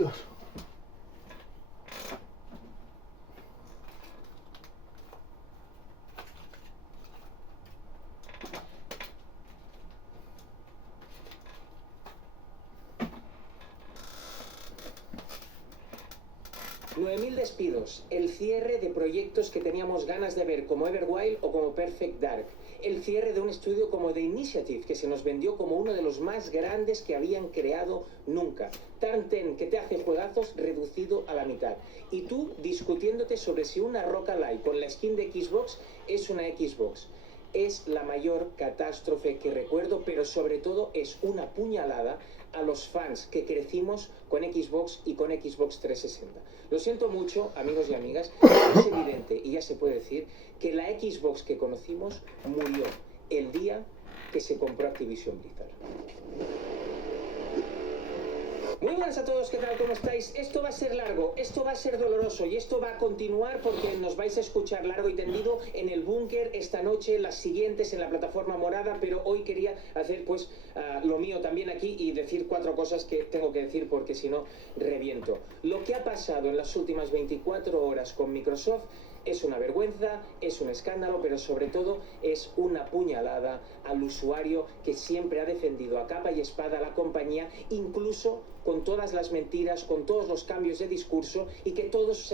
Dios. 9.000 despidos, el cierre de proyectos que teníamos ganas de ver como Everwild o como Perfect Dark, el cierre de un estudio como The Initiative, que se nos vendió como uno de los más grandes que habían creado nunca. Turn 10, que te hace juegazos reducido a la mitad. Y tú discutiéndote sobre si una Rock-alike con la skin de Xbox es una Xbox. Es la mayor catástrofe que recuerdo, pero sobre todo es una puñalada a los fans que crecimos con Xbox y con Xbox 360. Lo siento mucho, amigos y amigas, es evidente y ya se puede decir que la Xbox que conocimos murió el día que se compró Activision Blizzard. Muy buenas a todos, ¿qué tal? ¿Cómo estáis? Esto va a ser largo, esto va a ser doloroso y esto va a continuar porque nos vais a escuchar largo y tendido en el búnker esta noche, las siguientes en la plataforma morada, pero hoy quería hacer pues lo mío también aquí y decir 4 cosas que tengo que decir porque si no reviento. Lo que ha pasado en las últimas 24 horas con Microsoft es una vergüenza, es un escándalo, pero sobre todo es una puñalada al usuario que siempre ha defendido a capa y espada a la compañía, incluso con todas las mentiras, con todos los cambios de discurso y que todos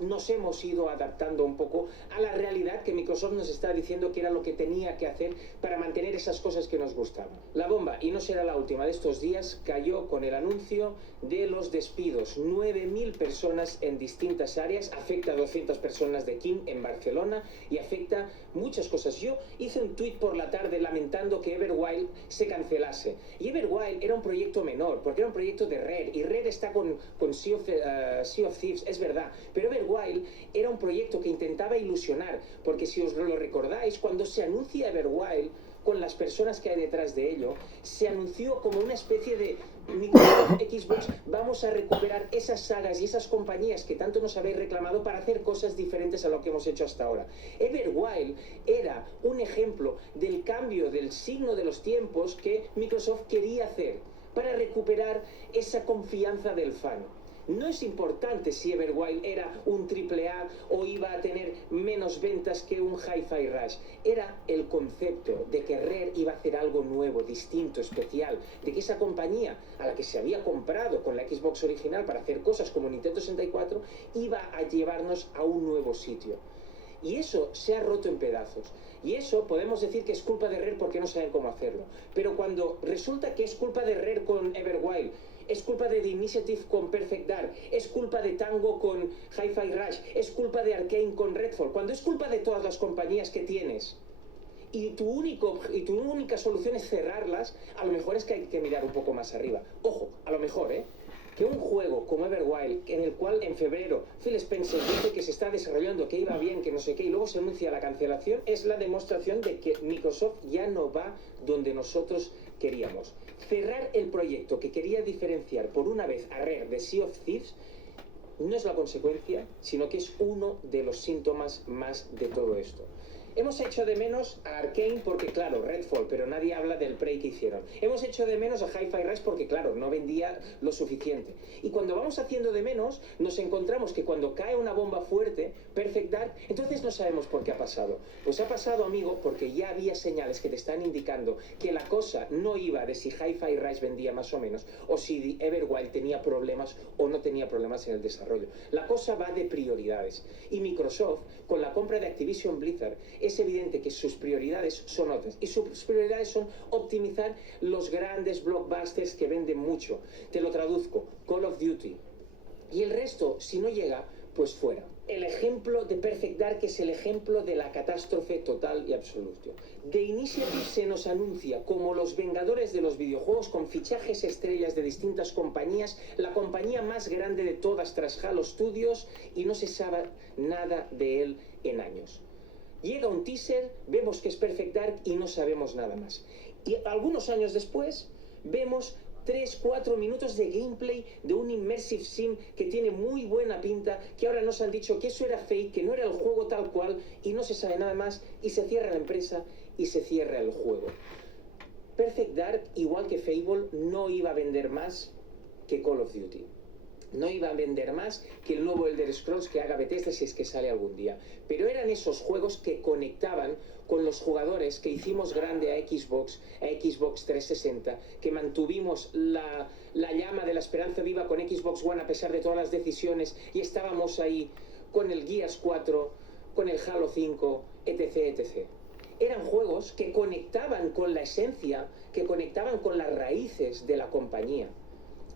nos hemos ido adaptando un poco a la realidad que Microsoft nos está diciendo que era lo que tenía que hacer para mantener esas cosas que nos gustaban. La bomba, y no será la última de estos días, cayó con el anuncio de los despidos. 9.000 personas en distintas áreas, afecta a 200 personas de King en Barcelona y afecta muchas cosas. Yo hice un tuit por la tarde lamentando que Everwild se cancelase. Y Everwild era un proyecto menor, porque era un proyecto de Rare, y Rare está con Sea of Thieves, es verdad, pero Everwild era un proyecto que intentaba ilusionar, porque si os lo recordáis, cuando se anuncia Everwild, con las personas que hay detrás de ello, se anunció como una especie de Microsoft Xbox, vamos a recuperar esas sagas y esas compañías que tanto nos habéis reclamado para hacer cosas diferentes a lo que hemos hecho hasta ahora. Everwild era un ejemplo del cambio del signo de los tiempos que Microsoft quería hacer para recuperar esa confianza del fan. No es importante si Everwild era un AAA o iba a tener menos ventas que un Hi-Fi Rush. Era el concepto de que Rare iba a hacer algo nuevo, distinto, especial, de que esa compañía a la que se había comprado con la Xbox original para hacer cosas como Nintendo 64 iba a llevarnos a un nuevo sitio. Y eso se ha roto en pedazos. Y eso podemos decir que es culpa de Rare porque no saben cómo hacerlo. Pero cuando resulta que es culpa de Rare con Everwild, es culpa de The Initiative con Perfect Dark, es culpa de Tango con Hi-Fi Rush, es culpa de Arkane con Redfall, cuando es culpa de todas las compañías que tienes y tu única solución es cerrarlas, a lo mejor es que hay que mirar un poco más arriba. Ojo, a lo mejor, que un juego como Everwild, en el cual en febrero Phil Spencer dice que se está desarrollando, que iba bien, que no sé qué, y luego se anuncia la cancelación, es la demostración de que Microsoft ya no va donde nosotros queríamos. Cerrar el proyecto que quería diferenciar por una vez a Rare de Sea of Thieves no es la consecuencia, sino que es uno de los síntomas más de todo esto. Hemos hecho de menos a Arkane porque, claro, Redfall, pero nadie habla del Prey que hicieron. Hemos hecho de menos a Hi-Fi Rush porque, claro, no vendía lo suficiente. Y cuando vamos haciendo de menos, nos encontramos que cuando cae una bomba fuerte, Perfect Dark, entonces no sabemos por qué ha pasado. Pues ha pasado, amigo, porque ya había señales que te están indicando que la cosa no iba de si Hi-Fi Rush vendía más o menos, o si Everwild tenía problemas o no tenía problemas en el desarrollo. La cosa va de prioridades. Y Microsoft, con la compra de Activision Blizzard, es evidente que sus prioridades son otras. Y sus prioridades son optimizar los grandes blockbusters que venden mucho. Te lo traduzco, Call of Duty. Y el resto, si no llega, pues fuera. El ejemplo de Perfect Dark es el ejemplo de la catástrofe total y absoluta. The Initiative se nos anuncia como los vengadores de los videojuegos con fichajes estrellas de distintas compañías, la compañía más grande de todas tras Halo Studios, y no se sabe nada de él en años. Llega un teaser, vemos que es Perfect Dark y no sabemos nada más. Y algunos años después vemos 3-4 minutos de gameplay de un Immersive Sim que tiene muy buena pinta, que ahora nos han dicho que eso era fake, que no era el juego tal cual, y no se sabe nada más, y se cierra la empresa y se cierra el juego. Perfect Dark, igual que Fable, no iba a vender más que Call of Duty. no iba a vender más que el nuevo Elder Scrolls que haga Bethesda si es que sale algún día. Pero eran esos juegos que conectaban con los jugadores, que hicimos grande a Xbox 360, que mantuvimos la llama de la esperanza viva con Xbox One a pesar de todas las decisiones, y estábamos ahí con el Gears 4, con el Halo 5, etc, etc. Eran juegos que conectaban con la esencia, que conectaban con las raíces de la compañía.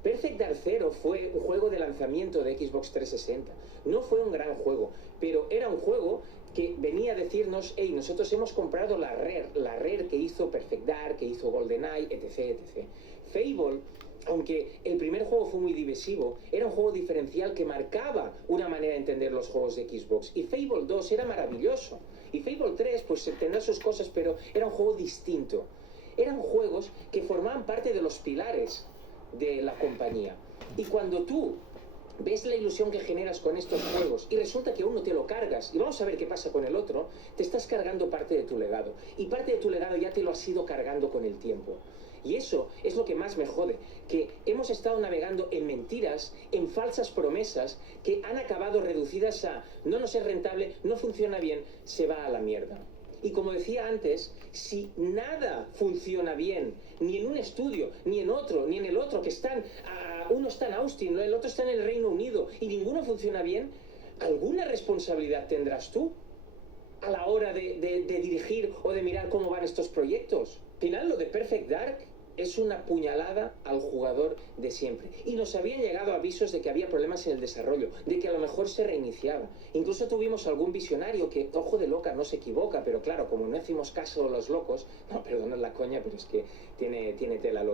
Perfect Dark Zero fue un juego de lanzamiento de Xbox 360. No fue un gran juego, pero era un juego que venía a decirnos, hey, nosotros hemos comprado la Rare que hizo Perfect Dark, que hizo GoldenEye, etc, etc. Fable, aunque el primer juego fue muy divisivo, era un juego diferencial que marcaba una manera de entender los juegos de Xbox. Y Fable 2 era maravilloso. Y Fable 3, pues tendrá sus cosas, pero era un juego distinto. Eran juegos que formaban parte de los pilares de la compañía. Y cuando tú ves la ilusión que generas con estos juegos y resulta que uno te lo cargas y vamos a ver qué pasa con el otro, te estás cargando parte de tu legado. Y parte de tu legado ya te lo has ido cargando con el tiempo. Y eso es lo que más me jode, que hemos estado navegando en mentiras, en falsas promesas que han acabado reducidas a no nos es rentable, no funciona bien, se va a la mierda. Y como decía antes, si nada funciona bien, ni en un estudio, ni en otro, ni en el otro, que uno está en Austin, el otro está en el Reino Unido, y ninguno funciona bien, ¿alguna responsabilidad tendrás tú a la hora de dirigir o de mirar cómo van estos proyectos? Al final, lo de Perfect Dark es una puñalada al jugador de siempre. Y nos habían llegado avisos de que había problemas en el desarrollo, de que a lo mejor se reiniciaba. Incluso tuvimos algún visionario que, ojo de loca, no se equivoca, pero claro, como no hicimos caso a los locos, no, perdonad la coña, pero es que tiene tela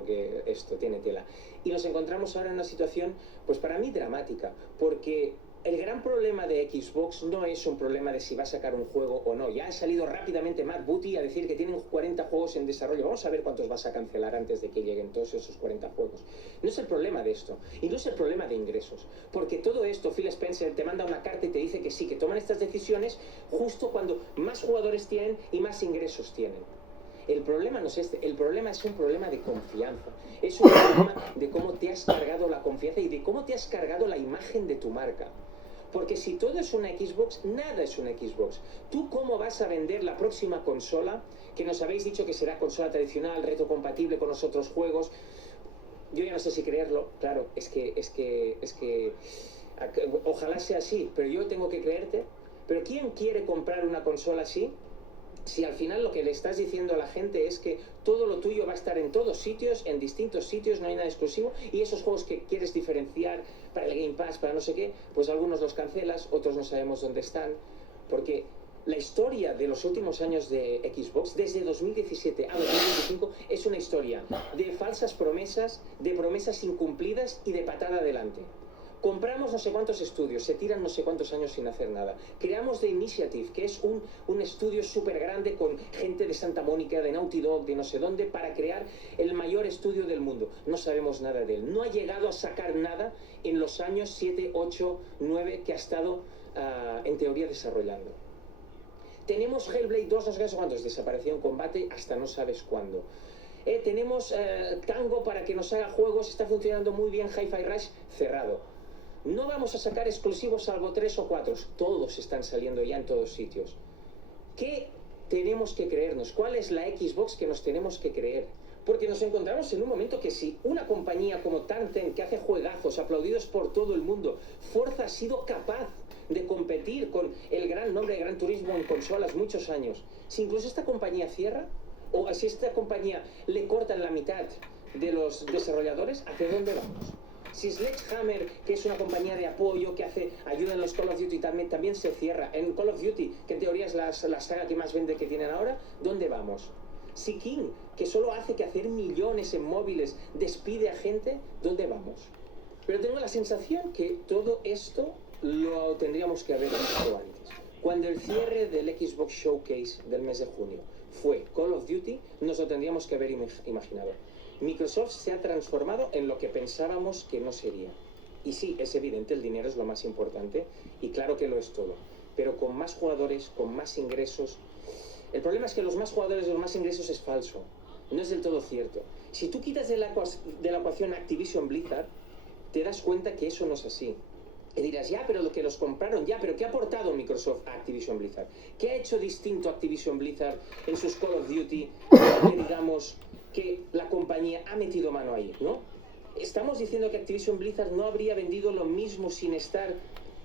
tiene tela. Y nos encontramos ahora en una situación, pues para mí dramática, porque el gran problema de Xbox no es un problema de si va a sacar un juego o no. Ya ha salido rápidamente Matt Booty a decir que tienen 40 juegos en desarrollo. Vamos a ver cuántos vas a cancelar antes de que lleguen todos esos 40 juegos. No es el problema de esto. Y no es el problema de ingresos. Porque todo esto, Phil Spencer te manda una carta y te dice que sí, que toman estas decisiones justo cuando más jugadores tienen y más ingresos tienen. El problema no es este, el problema es un problema de confianza. Es un problema de cómo te has cargado la confianza y de cómo te has cargado la imagen de tu marca. Porque si todo es una Xbox, nada es una Xbox. ¿Tú cómo vas a vender la próxima consola, que nos habéis dicho que será consola tradicional, retrocompatible con los otros juegos? Yo ya no sé si creerlo, claro, es que ojalá sea así, pero yo tengo que creerte. Pero ¿quién quiere comprar una consola así? Si al final lo que le estás diciendo a la gente es que todo lo tuyo va a estar en todos sitios, en distintos sitios, no hay nada exclusivo, y esos juegos que quieres diferenciar para el Game Pass, para no sé qué, pues algunos los cancelas, otros no sabemos dónde están, porque la historia de los últimos años de Xbox, desde 2017 a 2025, es una historia de falsas promesas, de promesas incumplidas y de patada adelante. Compramos no sé cuántos estudios, se tiran no sé cuántos años sin hacer nada. Creamos The Initiative, que es un estudio súper grande con gente de Santa Mónica, de Naughty Dog, de no sé dónde, para crear el mayor estudio del mundo. No sabemos nada de él. No ha llegado a sacar nada en los años 7, 8, 9 que ha estado en teoría desarrollando. Tenemos Hellblade 2, no sé cuántos, desapareció en combate hasta no sabes cuándo. Tenemos Tango para que nos haga juegos, está funcionando muy bien. Hi-Fi Rush, cerrado. No vamos a sacar exclusivos salvo 3 o 4. Todos están saliendo ya en todos sitios. ¿Qué tenemos que creernos? ¿Cuál es la Xbox que nos tenemos que creer? Porque nos encontramos en un momento que si una compañía como Tencent, que hace juegazos aplaudidos por todo el mundo, Forza ha sido capaz de competir con el gran nombre de Gran Turismo en consolas muchos años, si incluso esta compañía cierra, o si esta compañía le cortan la mitad de los desarrolladores, ¿hacia dónde vamos? Si Sledgehammer, que es una compañía de apoyo que ayuda en los Call of Duty, también se cierra. En Call of Duty, que en teoría es la saga que más vende que tienen ahora, ¿dónde vamos? Si King, que solo hace que hacer millones en móviles, despide a gente, ¿dónde vamos? Pero tengo la sensación que todo esto lo tendríamos que haber visto antes. Cuando el cierre del Xbox Showcase del mes de junio fue Call of Duty, nos lo tendríamos que haber imaginado. Microsoft se ha transformado en lo que pensábamos que no sería. Y sí, es evidente, el dinero es lo más importante, y claro que lo es todo. Pero con más jugadores, con más ingresos... El problema es que los más jugadores y los más ingresos es falso. No es del todo cierto. Si tú quitas de la ecuación Activision Blizzard, te das cuenta que eso no es así. Y dirás, ya, pero lo que los compraron, ya, pero ¿qué ha aportado Microsoft a Activision Blizzard? ¿Qué ha hecho distinto Activision Blizzard en sus Call of Duty? Que digamos que la compañía ha metido mano ahí, ¿no? Estamos diciendo que Activision Blizzard no habría vendido lo mismo sin estar,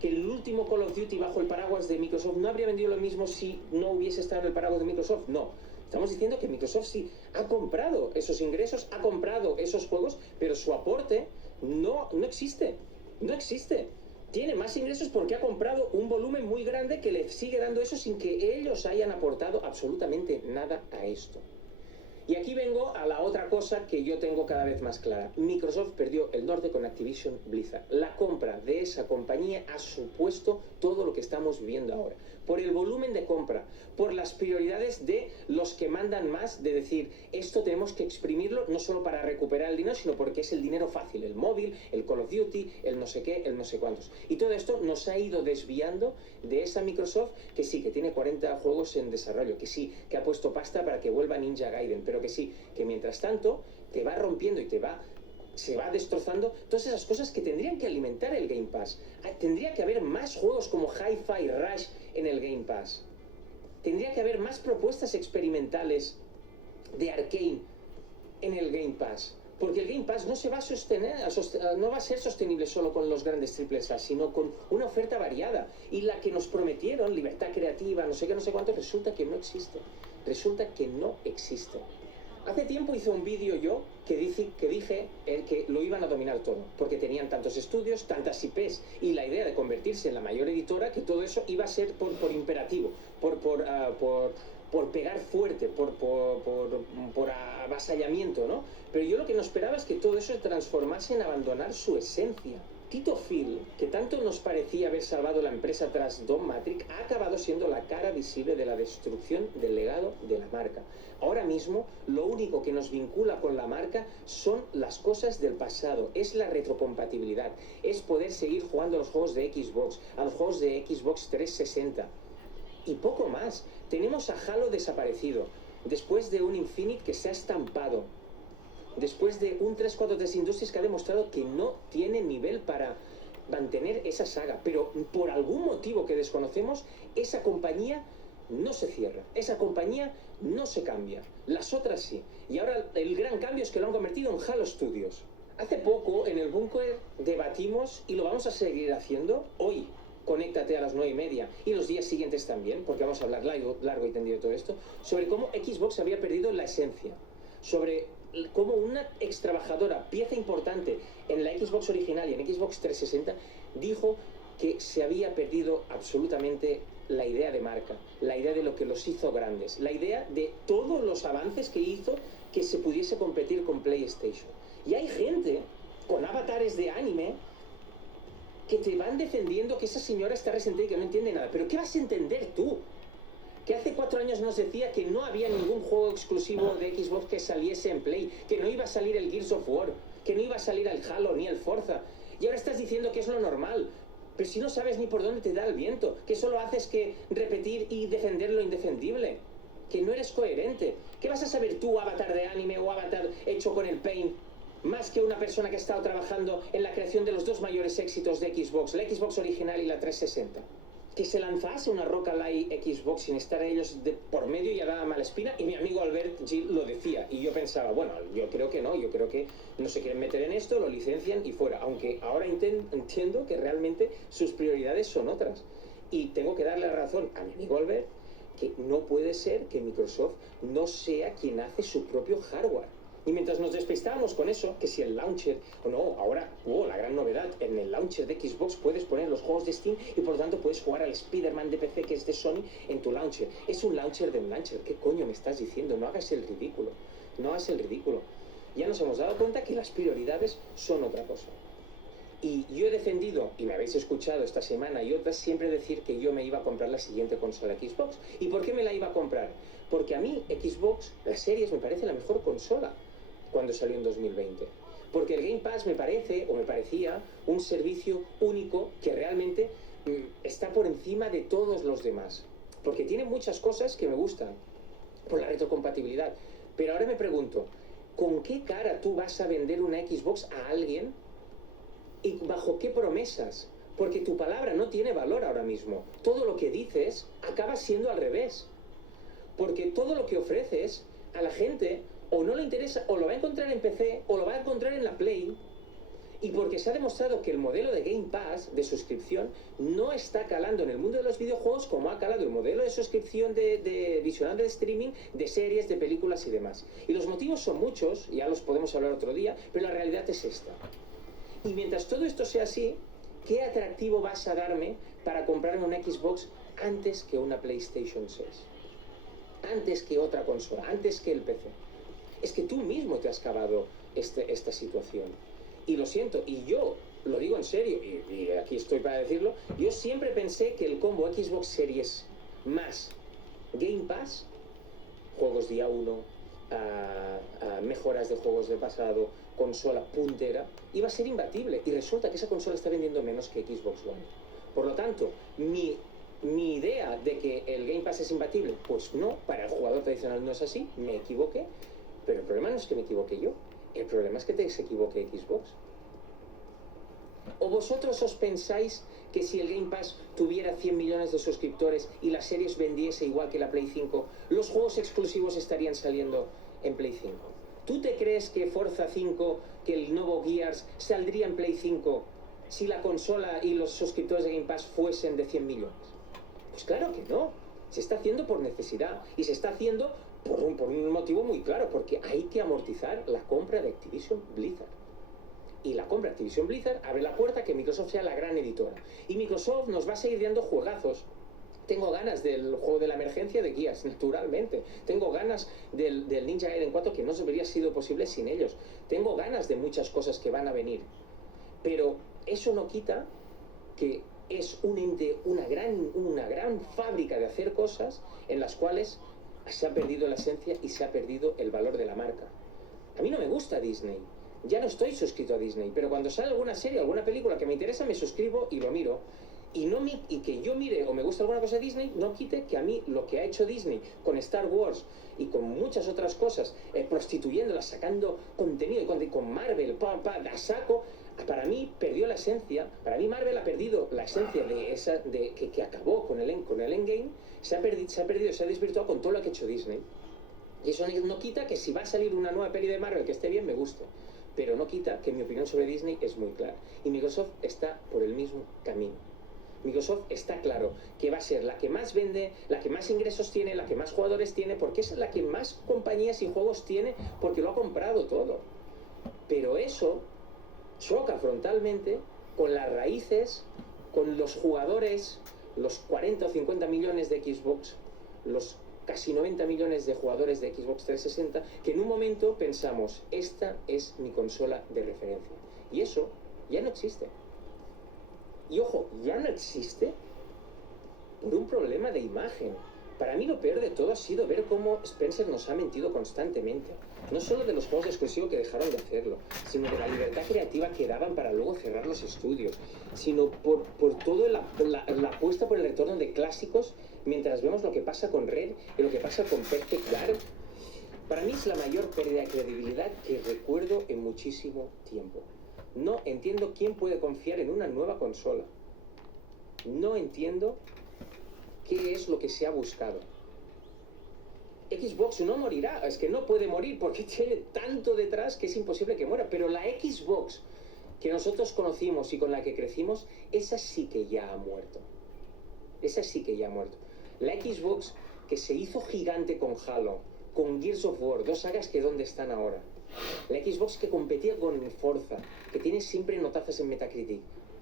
que el último Call of Duty bajo el paraguas de Microsoft no habría vendido lo mismo si no hubiese estado en el paraguas de Microsoft. No. Estamos diciendo que Microsoft sí ha comprado esos ingresos, ha comprado esos juegos, pero su aporte no existe. No existe. Tiene más ingresos porque ha comprado un volumen muy grande que le sigue dando eso sin que ellos hayan aportado absolutamente nada a esto. Y aquí vengo a la otra cosa que yo tengo cada vez más clara. Microsoft perdió el norte con Activision Blizzard. La compra de esa compañía ha supuesto todo lo que estamos viviendo ahora. Por el volumen de compra, por las prioridades de los que mandan más, de decir, esto tenemos que exprimirlo no solo para recuperar el dinero, sino porque es el dinero fácil, el móvil, el Call of Duty, el no sé qué, el no sé cuántos. Y todo esto nos ha ido desviando de esa Microsoft que sí, que tiene 40 juegos en desarrollo, que sí, que ha puesto pasta para que vuelva Ninja Gaiden, pero que sí, que mientras tanto te va rompiendo y se va destrozando todas esas cosas que tendrían que alimentar el Game Pass. Tendría que haber más juegos como Hi-Fi Rush en el Game Pass. Tendría que haber más propuestas experimentales de Arcane en el Game Pass. Porque el Game Pass no se va a sostener, no va a ser sostenible solo con los grandes triples A, sino con una oferta variada. Y la que nos prometieron, libertad creativa, no sé qué, no sé cuánto, resulta que no existe. Resulta que no existe. Hace tiempo hice un vídeo yo que dije que lo iban a dominar todo, porque tenían tantos estudios, tantas IPs, y la idea de convertirse en la mayor editora, que todo eso iba a ser por imperativo, por pegar fuerte, por avasallamiento, ¿no? Pero yo lo que no esperaba es que todo eso se transformase en abandonar su esencia. Tito Phil, que tanto nos parecía haber salvado la empresa tras Don Matrix, ha acabado siendo la cara visible de la destrucción del legado de la marca. Ahora mismo, lo único que nos vincula con la marca son las cosas del pasado, es la retrocompatibilidad, es poder seguir jugando a los juegos de Xbox, a los juegos de Xbox 360. Y poco más. Tenemos a Halo desaparecido, después de un Infinite que se ha estampado, después de un 343 Industries que ha demostrado que no tiene nivel para mantener esa saga, pero por algún motivo que desconocemos, esa compañía no se cierra, esa compañía no se cambia, las otras sí. Y ahora el gran cambio es que lo han convertido en Halo Studios. Hace poco en el búnker debatimos, y lo vamos a seguir haciendo hoy, conéctate a las 9:30 y los días siguientes también, porque vamos a hablar largo y tendido de todo esto, sobre cómo Xbox había perdido la esencia, sobre cómo una ex trabajadora, pieza importante en la Xbox original y en Xbox 360, dijo que se había perdido absolutamente la idea de marca, la idea de lo que los hizo grandes, la idea de todos los avances que hizo que se pudiese competir con PlayStation. Y hay gente con avatares de anime que te van defendiendo que esa señora está resentida y que no entiende nada. ¿Pero qué vas a entender tú? Que hace 4 años nos decía que no había ningún juego exclusivo de Xbox que saliese en Play, que no iba a salir el Gears of War, que no iba a salir el Halo ni el Forza. Y ahora estás diciendo que es lo normal. Pero si no sabes ni por dónde te da el viento, que solo haces que repetir y defender lo indefendible, que no eres coherente. ¿Qué vas a saber tú, avatar de anime o avatar hecho con el Paint, más que una persona que ha estado trabajando en la creación de los dos mayores éxitos de Xbox, la Xbox original y la 360? Que se lanzase una Rock Ally Xbox sin estar ellos de por medio ya daba mala espina, y mi amigo Albert Gil lo decía, y yo pensaba, bueno, yo creo que no, yo creo que no se quieren meter en esto, lo licencian y fuera, aunque ahora entiendo que realmente sus prioridades son otras, y tengo que darle razón a mi amigo Albert, que no puede ser que Microsoft no sea quien hace su propio hardware. Y mientras nos despistábamos con eso, que si el launcher, o no, ahora, la gran novedad, en el launcher de Xbox puedes poner los juegos de Steam y por lo tanto puedes jugar al Spider-Man de PC que es de Sony en tu launcher. Es un launcher del launcher. ¿Qué coño me estás diciendo? No hagas el ridículo. No hagas el ridículo. Ya nos hemos dado cuenta que las prioridades son otra cosa. Y yo he defendido, y me habéis escuchado esta semana y otras, siempre decir que yo me iba a comprar la siguiente consola Xbox. ¿Y por qué me la iba a comprar? Porque a mí Xbox, las series, me parece la mejor consola cuando salió en 2020. Porque el Game Pass me parece, o me parecía, un servicio único que realmente está por encima de todos los demás. Porque tiene muchas cosas que me gustan, por la retrocompatibilidad. Pero ahora me pregunto, ¿con qué cara tú vas a vender una Xbox a alguien ¿Y bajo qué promesas? Porque tu palabra no tiene valor ahora mismo. Todo lo que dices acaba siendo al revés. Porque todo lo que ofreces a la gente o no le interesa, o lo va a encontrar en PC, o lo va a encontrar en la Play. Y porque se ha demostrado que el modelo de Game Pass, de suscripción, no está calando en el mundo de los videojuegos como ha calado el modelo de suscripción de visionado de streaming, de series, de películas y demás. Y los motivos son muchos, ya los podemos hablar otro día, pero la realidad es esta. Y mientras todo esto sea así, ¿qué atractivo vas a darme para comprarme una Xbox antes que una PlayStation 6? Antes que otra consola, antes que el PC. Es que tú mismo te has cavado esta situación. Y lo siento, y yo lo digo en serio, y aquí estoy para decirlo, yo siempre pensé que el combo Xbox Series más Game Pass, juegos día 1, mejoras de juegos de pasado, consola puntera, iba a ser imbatible. Y resulta que esa consola está vendiendo menos que Xbox One. Por lo tanto, mi idea de que el Game Pass es imbatible, pues no, para el jugador tradicional no es así, me equivoqué. Pero el problema no es que me equivoque yo, el problema es que se equivoque Xbox. ¿O vosotros os pensáis que si el Game Pass tuviera 100 millones de suscriptores y la Series vendiese igual que la Play 5, los juegos exclusivos estarían saliendo en Play 5? ¿Tú te crees que Forza 5, que el nuevo Gears, saldría en Play 5 si la consola y los suscriptores de Game Pass fuesen de 100 millones? Pues claro que no. Se está haciendo por necesidad y se está haciendo por un motivo muy claro, porque hay que amortizar la compra de Activision Blizzard. Y la compra de Activision Blizzard abre la puerta a que Microsoft sea la gran editora. Y Microsoft nos va a seguir dando juegazos. Tengo ganas del juego de la emergencia de Gears, naturalmente. Tengo ganas del Ninja Gaiden 4, que no se habría sido posible sin ellos. Tengo ganas de muchas cosas que van a venir. Pero eso no quita que es un ente, una gran fábrica de hacer cosas en las cuales se ha perdido la esencia y se ha perdido el valor de la marca. A mí no me gusta Disney. Ya no estoy suscrito a Disney, pero cuando sale alguna serie o alguna película que me interesa, me suscribo y lo miro. Y que yo mire o me gusta alguna cosa de Disney, no quite que a mí lo que ha hecho Disney con Star Wars y con muchas otras cosas, prostituyéndolas, sacando contenido y con Marvel, a saco, para mí perdió la esencia. Para mí Marvel ha perdido la esencia que acabó con el Endgame. Se ha perdido, se ha desvirtuado con todo lo que ha hecho Disney. Y eso no quita que si va a salir una nueva peli de Marvel que esté bien, me guste. Pero no quita que mi opinión sobre Disney es muy clara. Y Microsoft está por el mismo camino. Microsoft está claro que va a ser la que más vende, la que más ingresos tiene, la que más jugadores tiene, porque es la que más compañías y juegos tiene, porque lo ha comprado todo. Pero eso choca frontalmente con las raíces, con los jugadores, los 40 o 50 millones de Xbox, los casi 90 millones de jugadores de Xbox 360, que en un momento pensamos, esta es mi consola de referencia. Y eso ya no existe. Y ojo, ya no existe por un problema de imagen. Para mí lo peor de todo ha sido ver cómo Spencer nos ha mentido constantemente. No solo de los juegos de exclusivo que dejaron de hacerlo, sino de la libertad creativa que daban para luego cerrar los estudios, sino por toda la apuesta por el retorno de clásicos, mientras vemos lo que pasa con Red y lo que pasa con Perfect Dark. Para mí es la mayor pérdida de credibilidad que recuerdo en muchísimo tiempo. No entiendo quién puede confiar en una nueva consola. No entiendo qué es lo que se ha buscado. Xbox no morirá, es que no puede morir porque tiene tanto detrás que es imposible que muera. Pero la Xbox que nosotros conocimos y con la que crecimos, esa sí que ya ha muerto. Esa sí que ya ha muerto. La Xbox que se hizo gigante con Halo, con Gears of War, dos sagas que ¿dónde están ahora? La Xbox que competía con Forza, que tiene siempre notazas en Metacritic,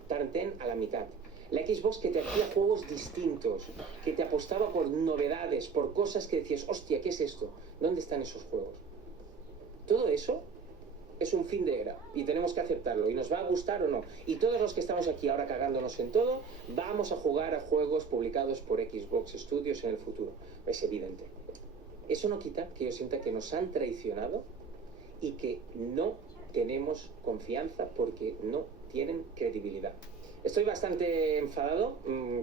Tarten a la mitad. La Xbox que te hacía juegos distintos, que te apostaba por novedades, por cosas que decías, hostia, ¿qué es esto? ¿Dónde están esos juegos? Todo eso es un fin de era y tenemos que aceptarlo y nos va a gustar o no. Y todos los que estamos aquí ahora cagándonos en todo, vamos a jugar a juegos publicados por Xbox Studios en el futuro. Es evidente. Eso no quita que yo sienta que nos han traicionado y que no tenemos confianza porque no tienen credibilidad. Estoy bastante enfadado.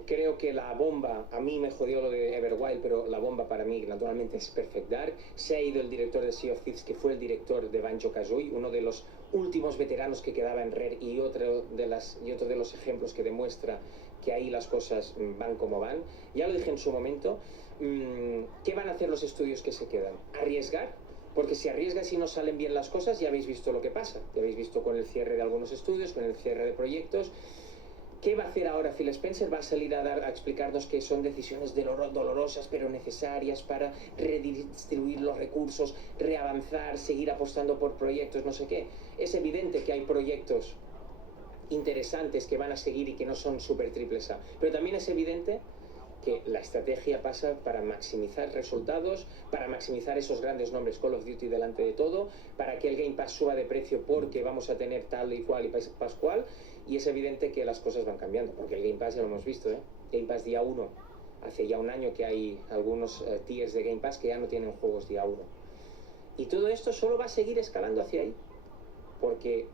Creo que la bomba, a mí me jodió lo de Everwild, pero la bomba para mí naturalmente es Perfect Dark. Se ha ido el director de Sea of Thieves, que fue el director de Banjo-Kazooie, uno de los últimos veteranos que quedaba en Rare y otro de los ejemplos que demuestra que ahí las cosas van como van. Ya lo dije en su momento. ¿Qué van a hacer los estudios que se quedan? ¿Arriesgar? Porque si arriesgas y no salen bien las cosas, ya habéis visto lo que pasa. Ya habéis visto con el cierre de algunos estudios, con el cierre de proyectos. ¿Qué va a hacer ahora Phil Spencer? Va a salir a explicarnos que son decisiones dolorosas pero necesarias para redistribuir los recursos, reavanzar, seguir apostando por proyectos, no sé qué. Es evidente que hay proyectos interesantes que van a seguir y que no son super triples A. Pero también es evidente que la estrategia pasa para maximizar resultados, para maximizar esos grandes nombres Call of Duty delante de todo, para que el Game Pass suba de precio porque vamos a tener tal y cual y pascual, y es evidente que las cosas van cambiando, porque el Game Pass ya lo hemos visto, Game Pass día 1, hace ya un año que hay algunos tiers de Game Pass que ya no tienen juegos día 1. Y todo esto solo va a seguir escalando hacia ahí, porque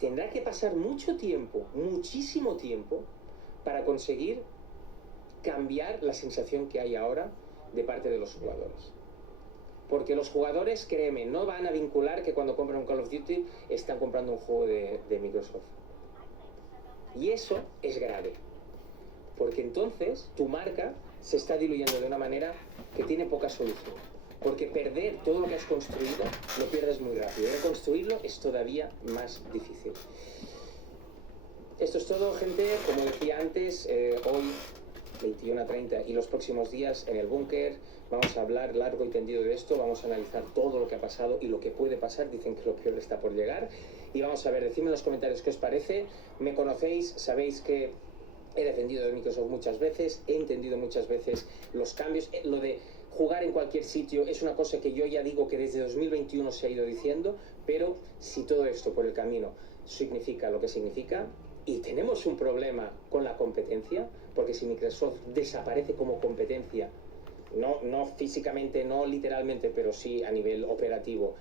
tendrá que pasar mucho tiempo, muchísimo tiempo, para conseguir cambiar la sensación que hay ahora de parte de los jugadores. Porque los jugadores, créeme, no van a vincular que cuando compran un Call of Duty están comprando un juego de Microsoft. Y eso es grave. Porque entonces tu marca se está diluyendo de una manera que tiene poca solución. Porque perder todo lo que has construido lo pierdes muy rápido. Reconstruirlo es todavía más difícil. Esto es todo, gente. Como decía antes, hoy 21:30 y los próximos días en el búnker vamos a hablar largo y tendido de esto, vamos a analizar todo lo que ha pasado y lo que puede pasar. Dicen que lo peor está por llegar y vamos a ver, decidme en los comentarios qué os parece. Me conocéis, sabéis que he defendido de Microsoft muchas veces, he entendido muchas veces los cambios. Lo de jugar en cualquier sitio es una cosa que yo ya digo que desde 2021 se ha ido diciendo, pero si todo esto por el camino significa lo que significa, y tenemos un problema con la competencia, porque si Microsoft desaparece como competencia, no físicamente, no literalmente, pero sí a nivel operativo,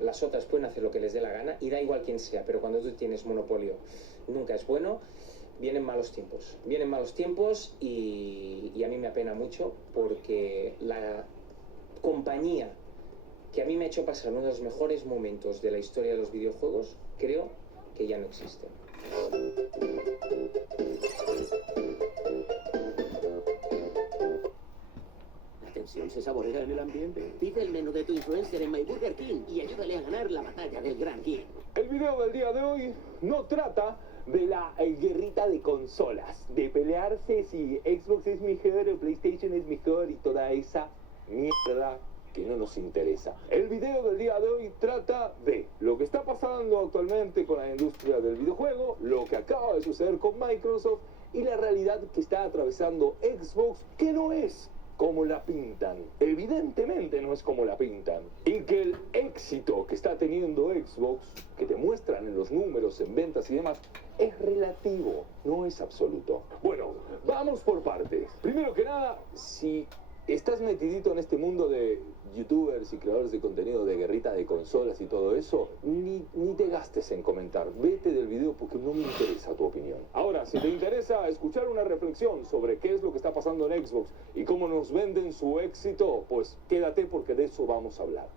las otras pueden hacer lo que les dé la gana y da igual quién sea, pero cuando tú tienes monopolio nunca es bueno. Vienen malos tiempos y a mí me apena mucho porque la compañía que a mí me ha hecho pasar uno de los mejores momentos de la historia de los videojuegos, creo que ya no existe. La tensión se saborea en el ambiente. Pide el menú de tu influencer en My Burger King y ayúdale a ganar la batalla del Gran King. El video del día de hoy no trata de la guerrita de consolas, de pelearse si Xbox es mejor o PlayStation es mejor y toda esa mierda que no nos interesa. El video del día de hoy trata de lo que está pasando actualmente con la industria del videojuego, lo que acaba de suceder con Microsoft y la realidad que está atravesando Xbox, que no es como la pintan. Evidentemente no es como la pintan. Y que el éxito que está teniendo Xbox, que te muestran en los números, en ventas y demás, es relativo, no es absoluto. Bueno, vamos por partes. Primero que nada, si estás metidito en este mundo de youtubers y creadores de contenido de guerrita de consolas y todo eso, ni te gastes en comentar. Vete del video porque no me interesa tu opinión. Ahora, si te interesa escuchar una reflexión sobre qué es lo que está pasando en Xbox y cómo nos venden su éxito, pues quédate porque de eso vamos a hablar.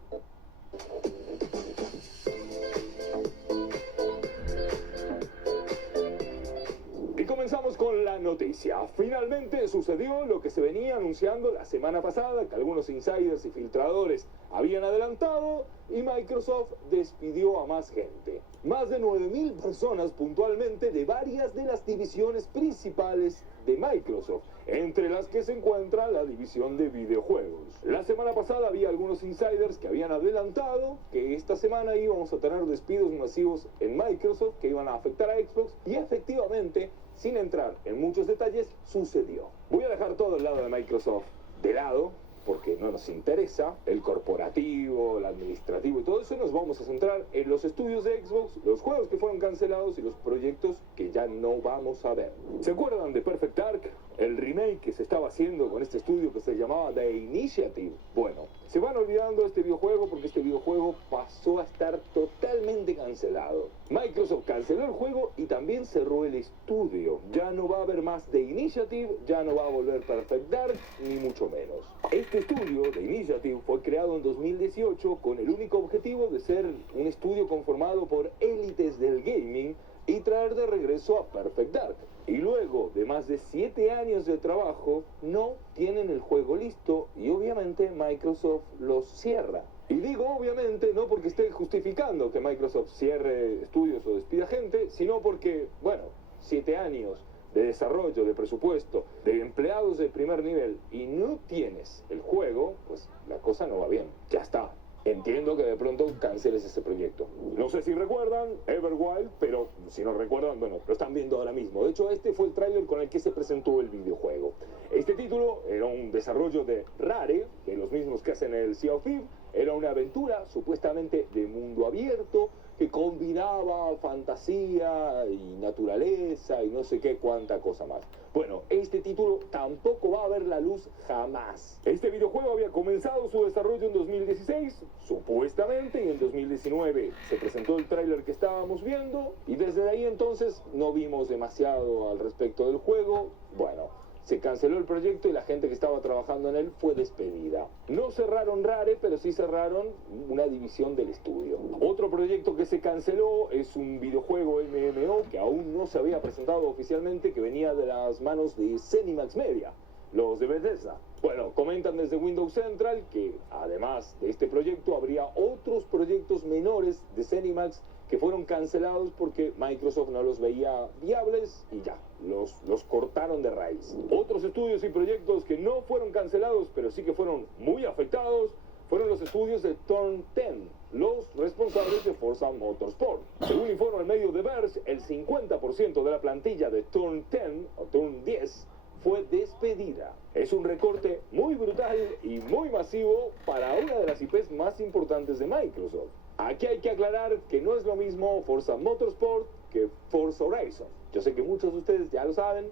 Y comenzamos con la noticia. Finalmente sucedió lo que se venía anunciando la semana pasada, que algunos insiders y filtradores habían adelantado, y Microsoft despidió a más gente. Más de 9.000 personas puntualmente de varias de las divisiones principales de Microsoft, entre las que se encuentra la división de videojuegos. La semana pasada había algunos insiders que habían adelantado que esta semana íbamos a tener despidos masivos en Microsoft que iban a afectar a Xbox, y efectivamente, sin entrar en muchos detalles, sucedió. Voy a dejar todo el lado de Microsoft de lado, porque no nos interesa el corporativo, el administrativo y todo eso. Nos vamos a centrar en los estudios de Xbox, los juegos que fueron cancelados y los proyectos que ya no vamos a ver. ¿Se acuerdan de Perfect Dark? el remake que se estaba haciendo con este estudio que se llamaba The Initiative. Bueno, se van olvidando de este videojuego porque este videojuego pasó a estar totalmente cancelado. Microsoft canceló el juego y también cerró el estudio. Ya no va a haber más The Initiative, ya no va a volver Perfect Dark, ni mucho menos. Este estudio, The Initiative, fue creado en 2018 con el único objetivo de ser un estudio conformado por élites del gaming y traer de regreso a Perfect Dark. Y luego de más de 7 años de trabajo, no tienen el juego listo y obviamente Microsoft los cierra. Y digo obviamente no porque esté justificando que Microsoft cierre estudios o despida gente, sino porque, bueno, 7 años de desarrollo, de presupuesto, de empleados de primer nivel y no tienes el juego, pues la cosa no va bien. Ya está. Entiendo que de pronto canceles ese proyecto. No sé si recuerdan Everwild, pero si no recuerdan, bueno, lo están viendo ahora mismo. De hecho, este fue el tráiler con el que se presentó el videojuego. Este título era un desarrollo de Rare, de los mismos que hacen el Sea of Thieves. Era una aventura supuestamente de mundo abierto que combinaba fantasía y naturaleza y no sé qué cuánta cosa más. Bueno, este título tampoco va a ver la luz jamás. Este videojuego había comenzado su desarrollo en 2016, supuestamente, y en 2019 se presentó el tráiler que estábamos viendo, y desde ahí entonces no vimos demasiado al respecto del juego. Bueno, se canceló el proyecto y la gente que estaba trabajando en él fue despedida. No cerraron Rare, pero sí cerraron una división del estudio. Otro proyecto que se canceló es un videojuego MMO que aún no se había presentado oficialmente, que venía de las manos de Zenimax Media, los de Bethesda. Bueno, comentan desde Windows Central que además de este proyecto habría otros proyectos menores de Zenimax que fueron cancelados porque Microsoft no los veía viables y ya, los cortaron de raíz. Otros estudios y proyectos que no fueron cancelados, pero sí que fueron muy afectados, fueron los estudios de Turn 10, los responsables de Forza Motorsport. Según informa el medio The Verge, el 50% de la plantilla de Turn 10 o Turn 10 fue despedida. Es un recorte muy brutal y muy masivo para una de las IPs más importantes de Microsoft. Aquí hay que aclarar que no es lo mismo Forza Motorsport que Forza Horizon. Yo sé que muchos de ustedes ya lo saben,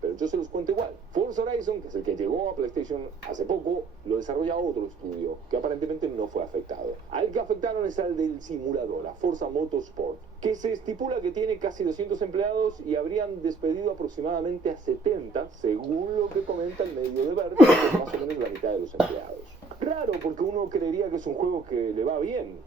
pero yo se los cuento igual. Forza Horizon, que es el que llegó a PlayStation hace poco, lo desarrolla otro estudio, que aparentemente no fue afectado. Al que afectaron es al del simulador, a Forza Motorsport, que se estipula que tiene casi 200 empleados y habrían despedido aproximadamente a 70, según lo que comenta el medio de Verge, que es más o menos la mitad de los empleados. Raro, porque uno creería que es un juego que le va bien.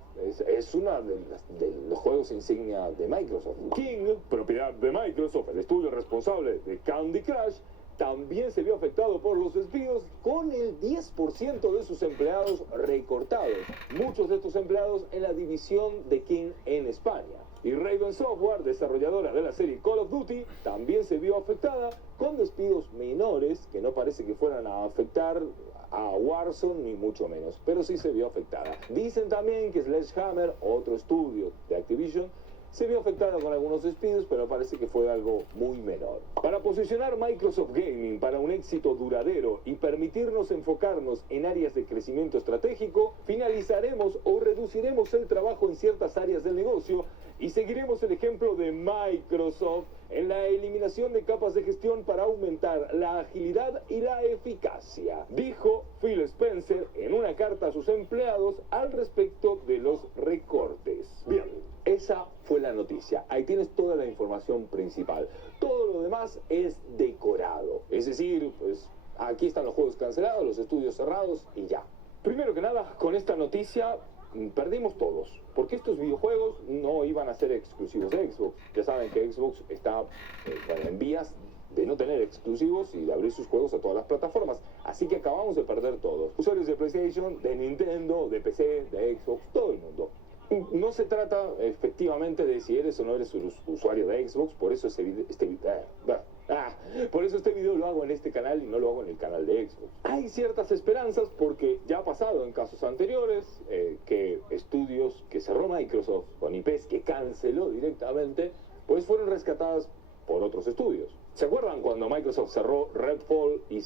Es uno de los juegos insignia de Microsoft. King, propiedad de Microsoft, el estudio responsable de Candy Crush, también se vio afectado por los despidos, con el 10% de sus empleados recortados. Muchos de estos empleados en la división de King en España. Y Raven Software, desarrolladora de la serie Call of Duty, también se vio afectada con despidos menores que no parece que fueran a afectar a Warzone ni mucho menos, pero sí se vio afectada. Dicen también que Sledgehammer, otro estudio de Activision, se vio afectada con algunos despidos, pero parece que fue algo muy menor. Para posicionar Microsoft Gaming para un éxito duradero y permitirnos enfocarnos en áreas de crecimiento estratégico, finalizaremos o reduciremos el trabajo en ciertas áreas del negocio y seguiremos el ejemplo de Microsoft en la eliminación de capas de gestión para aumentar la agilidad y la eficacia, dijo Phil Spencer en una carta a sus empleados al respecto de los recortes. Bien, esa fue la noticia. Ahí tienes toda la información principal. Todo lo demás es decorado. Es decir, pues aquí están los juegos cancelados, los estudios cerrados y ya. Primero que nada, con esta noticia perdimos todos, porque estos videojuegos no iban a ser exclusivos de Xbox. Ya saben que Xbox está en vías de no tener exclusivos y de abrir sus juegos a todas las plataformas. Así que acabamos de perder todos. Usuarios de PlayStation, de Nintendo, de PC, de Xbox, todo el mundo. No se trata efectivamente de si eres o no eres un usuario de Xbox, por eso este video lo hago en este canal y no lo hago en el canal de Xbox. Hay ciertas esperanzas porque ya ha pasado en casos anteriores que estudios que cerró Microsoft con IPs que canceló directamente, pues fueron rescatadas por otros estudios. ¿Se acuerdan cuando Microsoft cerró Redfall y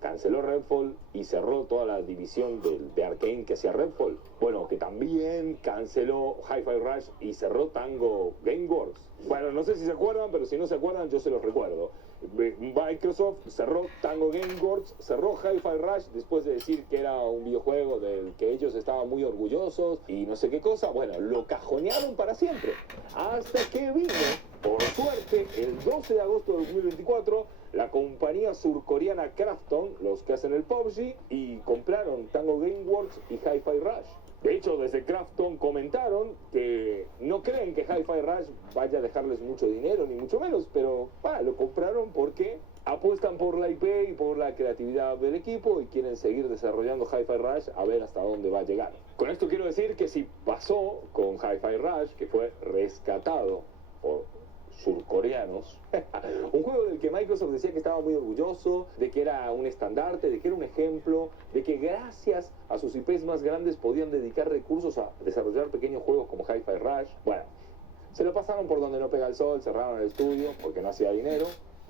canceló Redfall y cerró toda la división de Arcane que hacía Redfall? Bueno, que también canceló Hi-Fi Rush y cerró Tango Gameworks. Bueno, no sé si se acuerdan, pero si no se acuerdan, yo se los recuerdo. Microsoft cerró Tango Gameworks, cerró Hi-Fi Rush después de decir que era un videojuego del que ellos estaban muy orgullosos y no sé qué cosa. Bueno, lo cajonearon para siempre. Hasta que vino, por suerte, el 12 de agosto de 2024, la compañía surcoreana Krafton, los que hacen el PUBG, y compraron Tango Gameworks y Hi-Fi Rush. De hecho, desde Krafton comentaron que no creen que Hi-Fi Rush vaya a dejarles mucho dinero, ni mucho menos, pero lo compraron porque apuestan por la IP y por la creatividad del equipo y quieren seguir desarrollando Hi-Fi Rush a ver hasta dónde va a llegar. Con esto quiero decir que si pasó con Hi-Fi Rush, que fue rescatado por surcoreanos, un juego del que Microsoft decía que estaba muy orgulloso, de que era un estandarte, de que era un ejemplo, de que gracias a sus IPs más grandes podían dedicar recursos a desarrollar pequeños juegos como Hi-Fi Rush. Bueno, se lo pasaron por donde no pega el sol, cerraron el estudio porque no hacía dinero,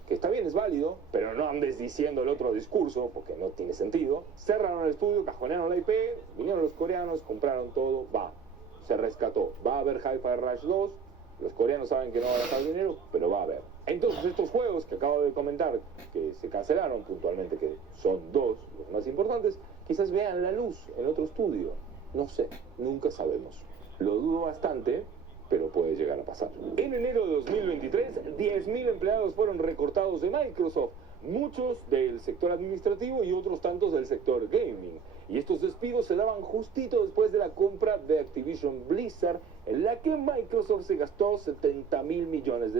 que está bien, es válido, pero no andes diciendo el otro discurso porque no tiene sentido. Cerraron el estudio, cajonearon la IP, vinieron los coreanos, compraron todo, se rescató. Va a haber Hi-Fi Rush 2. Los coreanos saben que no va a dejar dinero, pero va a haber. Entonces estos juegos que acabo de comentar, que se cancelaron puntualmente, que son dos, los más importantes, quizás vean la luz en otro estudio. No sé, nunca sabemos. Lo dudo bastante, pero puede llegar a pasar. En enero de 2023, 10.000 empleados fueron recortados de Microsoft, muchos del sector administrativo y otros tantos del sector gaming. Y estos despidos se daban justito después de la compra de Activision Blizzard, en la que Microsoft se gastó $70.000 millones.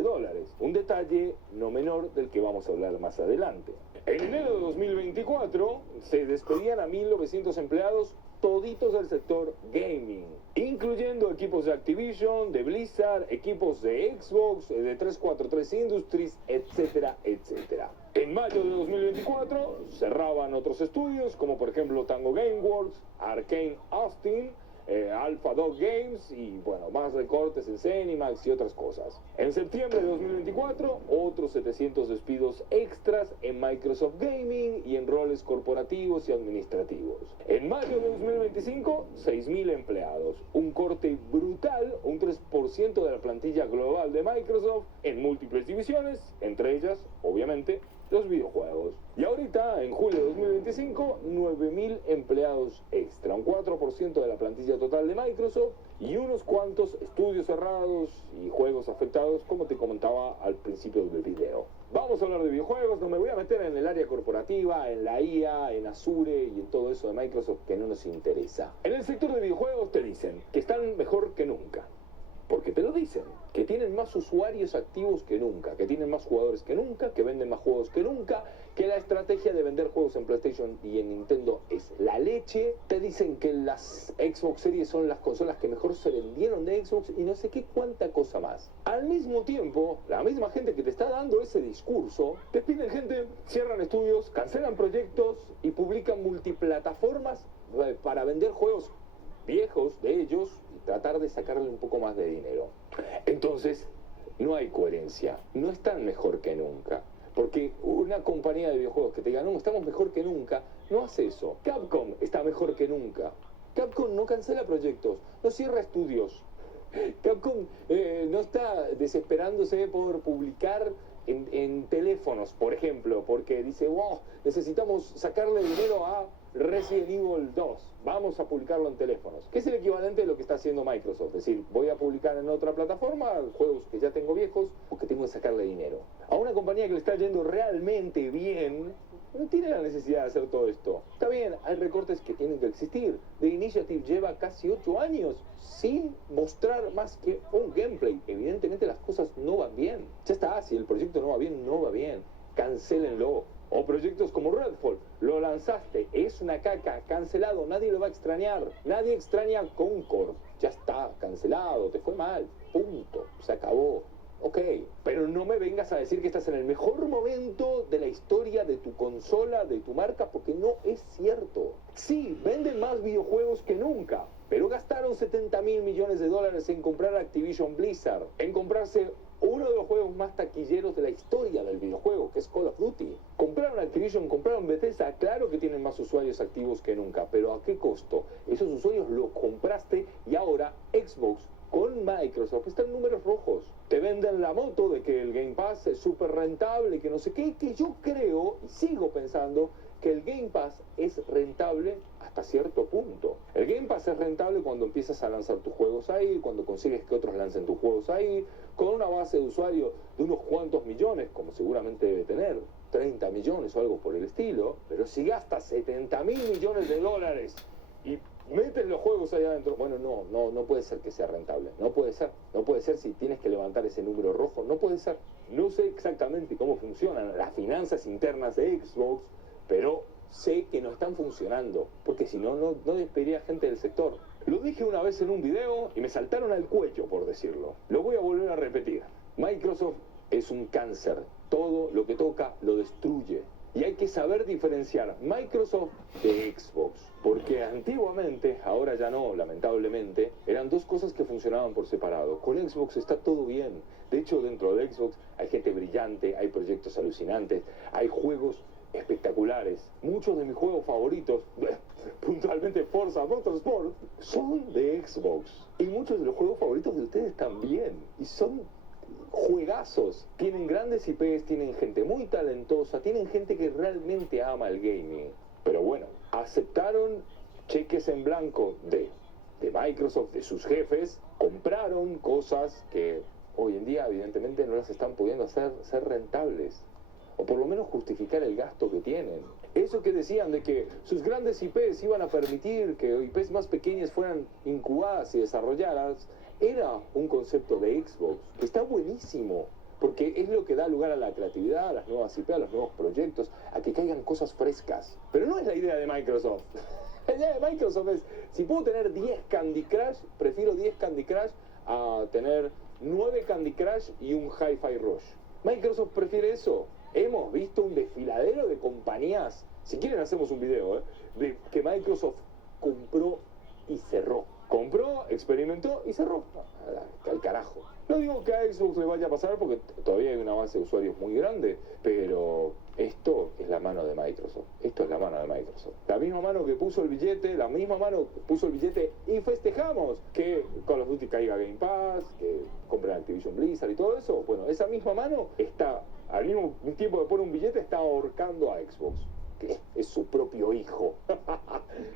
Un detalle no menor del que vamos a hablar más adelante. En enero de 2024 se despedían a 1.900 empleados, toditos del sector gaming, incluyendo equipos de Activision, de Blizzard, equipos de Xbox, de 343 Industries, etcétera, etcétera. En mayo de 2024 cerraban otros estudios, como por ejemplo Tango Gameworks, Arcane Austin, Alpha Dog Games y bueno, más recortes en Zenimax y otras cosas. En septiembre de 2024, otros 700 despidos extras en Microsoft Gaming y en roles corporativos y administrativos. En mayo de 2025, 6.000 empleados, un corte brutal, un 3% de la plantilla global de Microsoft en múltiples divisiones, entre ellas, obviamente, los videojuegos. Y ahorita, en julio de 2025, 9.000 empleados extra, un 4% de la plantilla total de Microsoft y unos cuantos estudios cerrados y juegos afectados, como te comentaba al principio del video. Vamos a hablar de videojuegos, no me voy a meter en el área corporativa, en la IA, en Azure y en todo eso de Microsoft que no nos interesa. En el sector de videojuegos te dicen que están mejor que nunca. Porque te lo dicen, que tienen más usuarios activos que nunca, que tienen más jugadores que nunca, que venden más juegos que nunca, que la estrategia de vender juegos en PlayStation y en Nintendo es la leche. Te dicen que las Xbox Series son las consolas que mejor se vendieron de Xbox y no sé qué cuánta cosa más. Al mismo tiempo, la misma gente que te está dando ese discurso, despiden gente, cierran estudios, cancelan proyectos y publican multiplataformas para vender juegos viejos de ellos y tratar de sacarle un poco más de dinero. Entonces, no hay coherencia, no están mejor que nunca. Porque una compañía de videojuegos que te diga, no, estamos mejor que nunca, no hace eso. Capcom está mejor que nunca. Capcom no cancela proyectos, no cierra estudios. Capcom no está desesperándose por publicar en teléfonos, por ejemplo, porque dice, wow, necesitamos sacarle dinero a Resident Evil 2, vamos a publicarlo en teléfonos, que es el equivalente de lo que está haciendo Microsoft, es decir, voy a publicar en otra plataforma juegos que ya tengo viejos porque tengo que sacarle dinero. A una compañía que le está yendo realmente bien, no tiene la necesidad de hacer todo esto. Está bien, hay recortes que tienen que existir. The Initiative lleva casi 8 años sin mostrar más que un gameplay. Evidentemente las cosas no van bien. Ya está, si el proyecto no va bien, no va bien. Cancélenlo. O proyectos como Redfall, lo lanzaste, es una caca, cancelado, nadie lo va a extrañar. Nadie extraña Concord. Ya está, cancelado, te fue mal, punto, se acabó. Ok, pero no me vengas a decir que estás en el mejor momento de la historia de tu consola, de tu marca, porque no es cierto. Sí, venden más videojuegos que nunca, pero gastaron $70.000 millones en comprar Activision Blizzard, en comprarse uno de los juegos más taquilleros de la historia del videojuego, que es Call of Duty. Compraron Activision, compraron Bethesda, claro que tienen más usuarios activos que nunca, pero ¿a qué costo? Esos usuarios los compraste y ahora Xbox, con con Microsoft están números rojos. Te venden la moto de que el Game Pass es súper rentable, que no sé qué, que yo creo y sigo pensando que el Game Pass es rentable hasta cierto punto. El Game Pass es rentable cuando empiezas a lanzar tus juegos ahí, cuando consigues que otros lancen tus juegos ahí, con una base de usuario de unos cuantos millones, como seguramente debe tener, 30 millones o algo por el estilo, pero si gastas 70.000 millones de dólares y metes los juegos ahí adentro, bueno, no puede ser que sea rentable, no puede ser si tienes que levantar ese número rojo, no puede ser. No sé exactamente cómo funcionan las finanzas internas de Xbox, pero sé que no están funcionando, porque si no despediría gente del sector. Lo dije una vez en un video y me saltaron al cuello por decirlo. Lo voy a volver a repetir. Microsoft es un cáncer. Todo lo que toca lo destruye. Y hay que saber diferenciar Microsoft de Xbox. Porque antiguamente, ahora ya no, lamentablemente, eran dos cosas que funcionaban por separado. Con Xbox está todo bien. De hecho, dentro de Xbox hay gente brillante, hay proyectos alucinantes, hay juegos espectaculares. Muchos de mis juegos favoritos, puntualmente Forza Motorsport, son de Xbox. Y muchos de los juegos favoritos de ustedes también. Y son juegazos. Tienen grandes IPs, tienen gente muy talentosa, tienen gente que realmente ama el gaming. Pero bueno, aceptaron cheques en blanco de Microsoft, de sus jefes, compraron cosas que hoy en día evidentemente no las están pudiendo ser rentables. O por lo menos justificar el gasto que tienen. Eso que decían de que sus grandes IPs iban a permitir que IPs más pequeñas fueran incubadas y desarrolladas, era un concepto de Xbox que está buenísimo, porque es lo que da lugar a la creatividad, a las nuevas IP, a los nuevos proyectos, a que caigan cosas frescas. Pero no es la idea de Microsoft. La idea de Microsoft es, si puedo tener 10 Candy Crush, prefiero 10 Candy Crush a tener 9 Candy Crush y un Hi-Fi Rush. Microsoft prefiere eso. Hemos visto un desfiladero de compañías, si quieren hacemos un video, de que Microsoft compró y cerró. Compró, experimentó y cerró. Al carajo. No digo que a Xbox le vaya a pasar porque todavía hay un avance de usuarios muy grande, pero esto es la mano de Microsoft. Esto es la mano de Microsoft. La misma mano que puso el billete, la misma mano que puso el billete y festejamos que Call of Duty caiga Game Pass, que compren Activision Blizzard y todo eso. Bueno, esa misma mano está, al mismo tiempo que pone un billete, está ahorcando a Xbox, que es su propio hijo.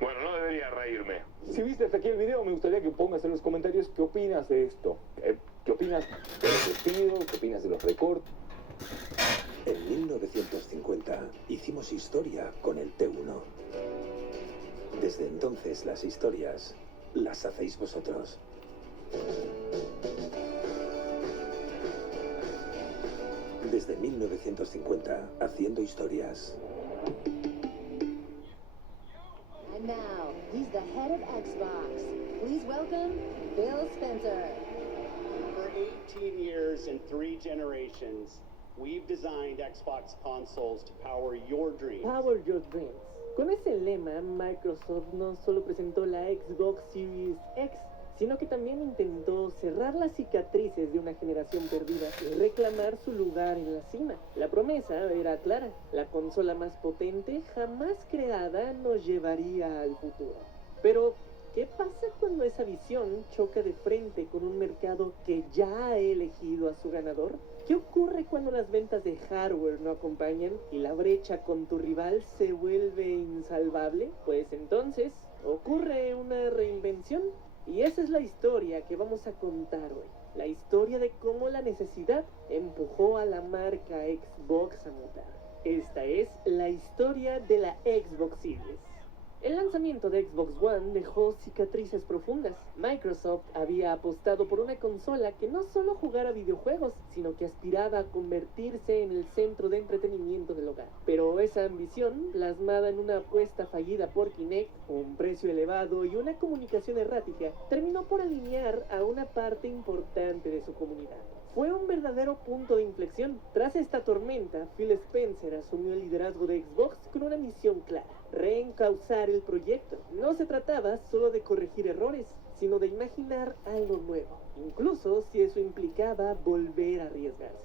Bueno, no debería reírme. Si viste hasta aquí el video, me gustaría que pongas en los comentarios qué opinas de esto. ¿Qué opinas de los despidos? ¿Qué opinas de los recortes? En 1950 hicimos historia con el T1. Desde entonces las historias las hacéis vosotros. Desde 1950, haciendo historias. And now, he's the head of Xbox. Please welcome Phil Spencer. For 18 years and 3 generations, we've designed Xbox consoles to power your dreams. Power Your Dreams. Con ese lema, Microsoft no solo presentó la Xbox Series X, sino que también intentó cerrar las cicatrices de una generación perdida y reclamar su lugar en la cima. La promesa era clara: la consola más potente jamás creada nos llevaría al futuro. Pero, ¿qué pasa cuando esa visión choca de frente con un mercado que ya ha elegido a su ganador? ¿Qué ocurre cuando las ventas de hardware no acompañan y la brecha con tu rival se vuelve insalvable? Pues entonces ocurre una reinvención. Y esa es la historia que vamos a contar hoy. La historia de cómo la necesidad empujó a la marca Xbox a mutar. Esta es la historia de la Xbox Series. El lanzamiento de Xbox One dejó cicatrices profundas. Microsoft había apostado por una consola que no solo jugara videojuegos, sino que aspiraba a convertirse en el centro de entretenimiento del hogar. Pero esa ambición, plasmada en una apuesta fallida por Kinect, un precio elevado y una comunicación errática, terminó por alinear a una parte importante de su comunidad. Fue un verdadero punto de inflexión. Tras esta tormenta, Phil Spencer asumió el liderazgo de Xbox con una misión clara: reencauzar el proyecto. No se trataba solo de corregir errores, sino de imaginar algo nuevo, incluso si eso implicaba volver a arriesgarse.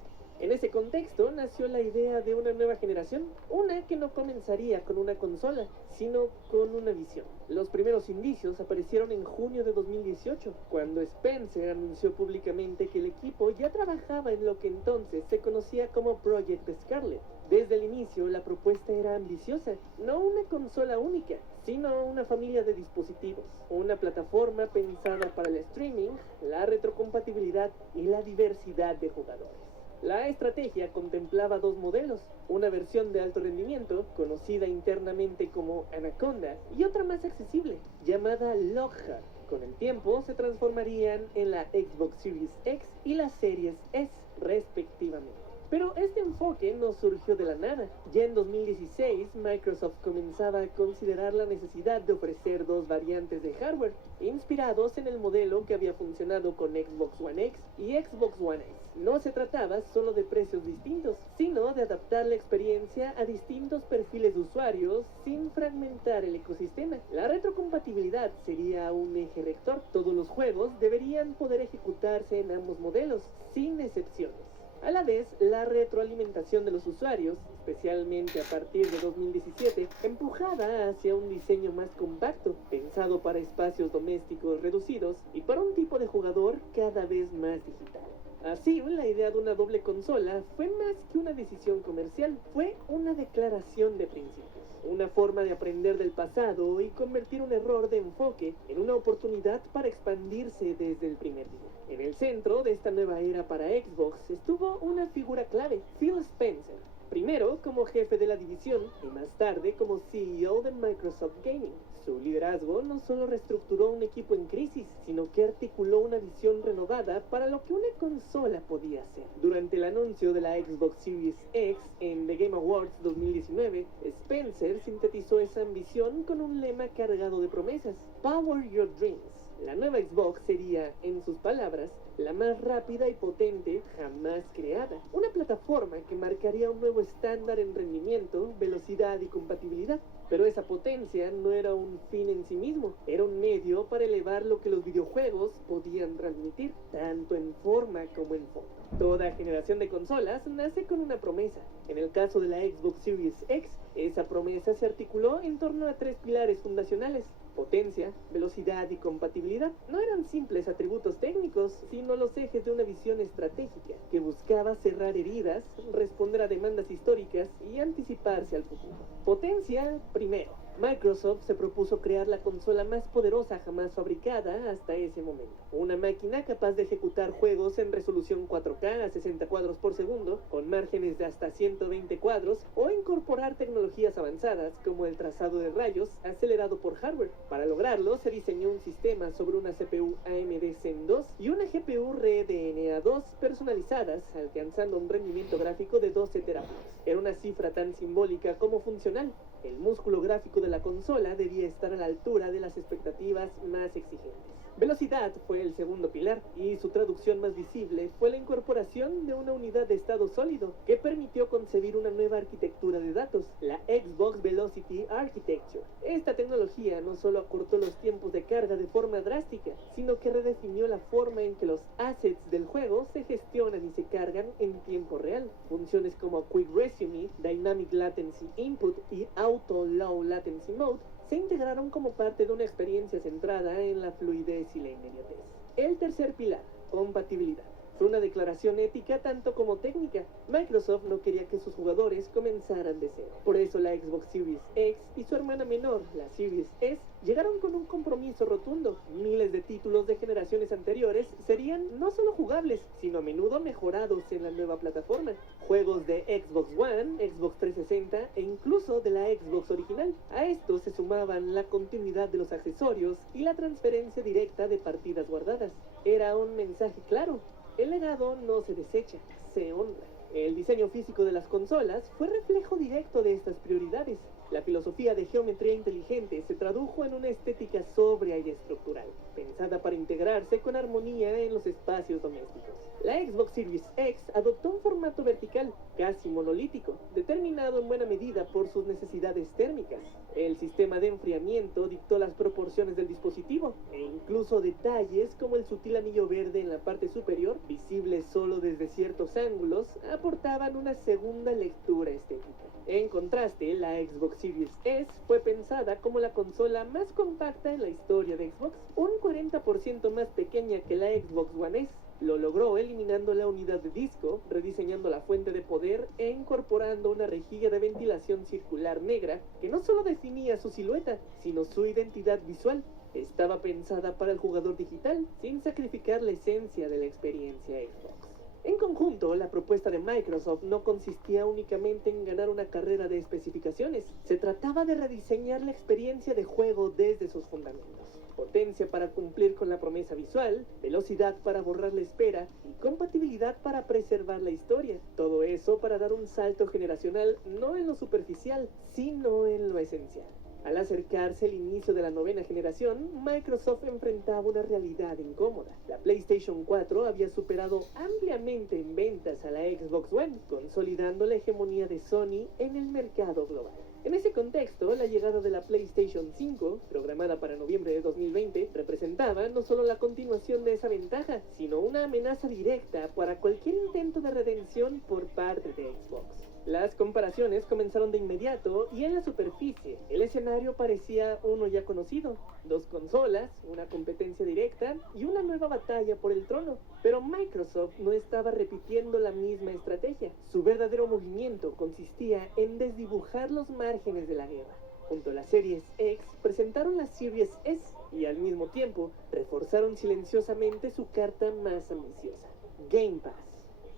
En ese contexto nació la idea de una nueva generación, una que no comenzaría con una consola, sino con una visión. Los primeros indicios aparecieron en junio de 2018, cuando Spencer anunció públicamente que el equipo ya trabajaba en lo que entonces se conocía como Project Scarlet. Desde el inicio, la propuesta era ambiciosa, no una consola única, sino una familia de dispositivos, una plataforma pensada para el streaming, la retrocompatibilidad y la diversidad de jugadores. La estrategia contemplaba dos modelos, una versión de alto rendimiento, conocida internamente como Anaconda, y otra más accesible, llamada Lockhart. Con el tiempo se transformarían en la Xbox Series X y la Series S, respectivamente. Pero este enfoque no surgió de la nada. Ya en 2016, Microsoft comenzaba a considerar la necesidad de ofrecer dos variantes de hardware, inspirados en el modelo que había funcionado con Xbox One X y Xbox One S. No se trataba solo de precios distintos, sino de adaptar la experiencia a distintos perfiles de usuarios sin fragmentar el ecosistema. La retrocompatibilidad sería un eje rector. Todos los juegos deberían poder ejecutarse en ambos modelos, sin excepciones. A la vez, la retroalimentación de los usuarios, especialmente a partir de 2017, empujada hacia un diseño más compacto, pensado para espacios domésticos reducidos y para un tipo de jugador cada vez más digital. Así, la idea de una doble consola fue más que una decisión comercial, fue una declaración de principios. Una forma de aprender del pasado y convertir un error de enfoque en una oportunidad para expandirse desde el primer día. En el centro de esta nueva era para Xbox estuvo una figura clave, Phil Spencer. Primero como jefe de la división y más tarde como CEO de Microsoft Gaming. Su liderazgo no solo reestructuró un equipo en crisis, sino que articuló una visión renovada para lo que una consola podía hacer. Durante el anuncio de la Xbox Series X en The Game Awards 2019, Spencer sintetizó esa ambición con un lema cargado de promesas: Power Your Dreams. La nueva Xbox sería, en sus palabras, la más rápida y potente jamás creada. Una plataforma que marcaría un nuevo estándar en rendimiento, velocidad y compatibilidad. Pero esa potencia no era un fin en sí mismo, era un medio para elevar lo que los videojuegos podían transmitir, tanto en forma como en fondo. Toda generación de consolas nace con una promesa. En el caso de la Xbox Series X, esa promesa se articuló en torno a tres pilares fundacionales: potencia, velocidad y compatibilidad. No eran simples atributos técnicos, sino los ejes de una visión estratégica que buscaba cerrar heridas, responder a demandas históricas y anticiparse al futuro. Potencia, primero. Microsoft se propuso crear la consola más poderosa jamás fabricada hasta ese momento. Una máquina capaz de ejecutar juegos en resolución 4K a 60 cuadros por segundo, con márgenes de hasta 120 cuadros, o incorporar tecnologías avanzadas como el trazado de rayos acelerado por hardware. Para lograrlo, se diseñó un sistema sobre una CPU AMD Zen 2 y una GPU RDNA 2 personalizadas, alcanzando un rendimiento gráfico de 12 teraflops. Era una cifra tan simbólica como funcional. El músculo gráfico de la consola debía estar a la altura de las expectativas más exigentes. Velocidad fue el segundo pilar, y su traducción más visible fue la incorporación de una unidad de estado sólido que permitió concebir una nueva arquitectura de datos, la Xbox Velocity Architecture. Esta tecnología no solo acortó los tiempos de carga de forma drástica, sino que redefinió la forma en que los assets del juego se gestionan y se cargan en tiempo real. Funciones como Quick Resume, Dynamic Latency Input y Auto Low Latency Mode se integraron como parte de una experiencia centrada en la fluidez y la inmediatez. El tercer pilar, compatibilidad. Fue una declaración ética tanto como técnica. Microsoft no quería que sus jugadores comenzaran de cero. Por eso la Xbox Series X y su hermana menor, la Series S, llegaron con un compromiso rotundo. Miles de títulos de generaciones anteriores serían no solo jugables, sino a menudo mejorados en la nueva plataforma. Juegos de Xbox One, Xbox 360 e incluso de la Xbox original. A esto se sumaban la continuidad de los accesorios y la transferencia directa de partidas guardadas. Era un mensaje claro: el legado no se desecha, se honra. El diseño físico de las consolas fue reflejo directo de estas prioridades. La filosofía de geometría inteligente se tradujo en una estética sobria y estructural, pensada para integrarse con armonía en los espacios domésticos. La Xbox Series X adoptó un formato vertical, casi monolítico, determinado en buena medida por sus necesidades térmicas. El sistema de enfriamiento dictó las proporciones del dispositivo, e incluso detalles como el sutil anillo verde en la parte superior, visible solo desde ciertos ángulos, aportaban una segunda lectura estética. En contraste, la Xbox Series S fue pensada como la consola más compacta en la historia de Xbox, un 40% más pequeña que la Xbox One S. Lo logró eliminando la unidad de disco, rediseñando la fuente de poder e incorporando una rejilla de ventilación circular negra que no solo definía su silueta, sino su identidad visual. Estaba pensada para el jugador digital, sin sacrificar la esencia de la experiencia Xbox. En conjunto, la propuesta de Microsoft no consistía únicamente en ganar una carrera de especificaciones. Se trataba de rediseñar la experiencia de juego desde sus fundamentos. Potencia para cumplir con la promesa visual, velocidad para borrar la espera y compatibilidad para preservar la historia. Todo eso para dar un salto generacional no en lo superficial, sino en lo esencial. Al acercarse el inicio de la novena generación, Microsoft enfrentaba una realidad incómoda. La PlayStation 4 había superado ampliamente en ventas a la Xbox One, consolidando la hegemonía de Sony en el mercado global. En ese contexto, la llegada de la PlayStation 5, programada para noviembre de 2020, representaba no solo la continuación de esa ventaja, sino una amenaza directa para cualquier intento de redención por parte de Xbox. Las comparaciones comenzaron de inmediato y en la superficie el escenario parecía uno ya conocido. Dos consolas, una competencia directa y una nueva batalla por el trono. Pero Microsoft no estaba repitiendo la misma estrategia. Su verdadero movimiento consistía en desdibujar los márgenes de la guerra. Junto a las Series X presentaron la Series S y al mismo tiempo reforzaron silenciosamente su carta más ambiciosa: Game Pass.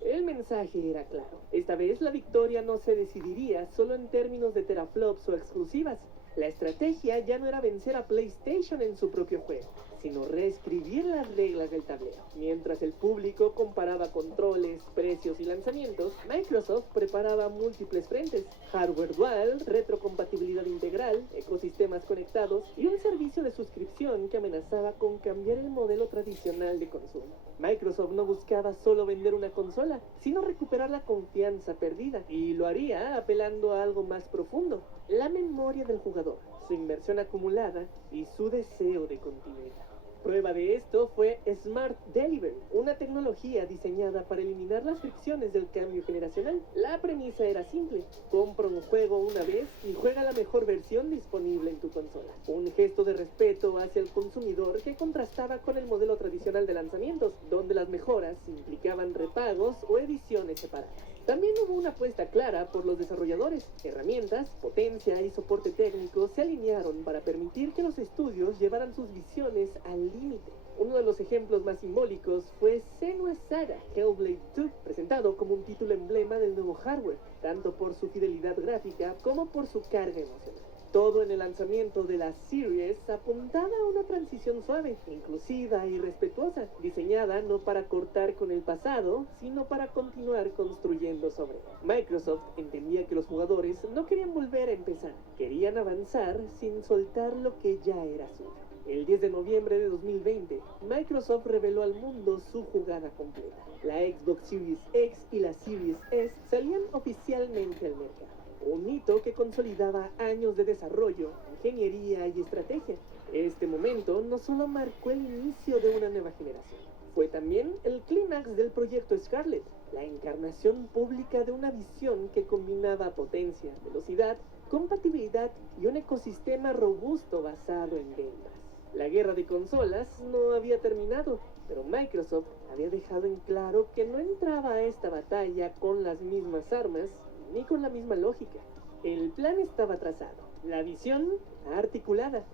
El mensaje era claro. Esta vez la victoria no se decidiría solo en términos de teraflops o exclusivas. La estrategia ya no era vencer a PlayStation en su propio juego, sino reescribir las reglas del tablero. Mientras el público comparaba controles, precios y lanzamientos, Microsoft preparaba múltiples frentes: hardware dual, retrocompatibilidad integral, ecosistemas conectados y un servicio de suscripción que amenazaba con cambiar el modelo tradicional de consumo. Microsoft no buscaba solo vender una consola, sino recuperar la confianza perdida, y lo haría apelando a algo más profundo: la memoria del jugador, su inversión acumulada y su deseo de continuidad. Prueba de esto fue Smart Delivery, una tecnología diseñada para eliminar las fricciones del cambio generacional. La premisa era simple: compra un juego una vez y juega la mejor versión disponible en tu consola. Un gesto de respeto hacia el consumidor que contrastaba con el modelo tradicional de lanzamientos, donde las mejoras implicaban repagos o ediciones separadas. También hubo una apuesta clara por los desarrolladores. Herramientas, potencia y soporte técnico se alinearon para permitir que los estudios llevaran sus visiones al límite. Uno de los ejemplos más simbólicos fue Senua's Saga Hellblade 2, presentado como un título emblema del nuevo hardware, tanto por su fidelidad gráfica como por su carga emocional. Todo en el lanzamiento de la Series apuntaba a una transición suave, inclusiva y respetuosa, diseñada no para cortar con el pasado, sino para continuar construyendo sobre él. Microsoft entendía que los jugadores no querían volver a empezar, querían avanzar sin soltar lo que ya era suyo. El 10 de noviembre de 2020, Microsoft reveló al mundo su jugada completa. La Xbox Series X y la Series S salían oficialmente al mercado. Un hito que consolidaba años de desarrollo, ingeniería y estrategia. Este momento no solo marcó el inicio de una nueva generación, fue también el clímax del proyecto Scarlett, la encarnación pública de una visión que combinaba potencia, velocidad, compatibilidad y un ecosistema robusto basado en Game Pass. La guerra de consolas no había terminado, pero Microsoft había dejado en claro que no entraba a esta batalla con las mismas armas ni con la misma lógica. El plan estaba trazado, la visión articulada.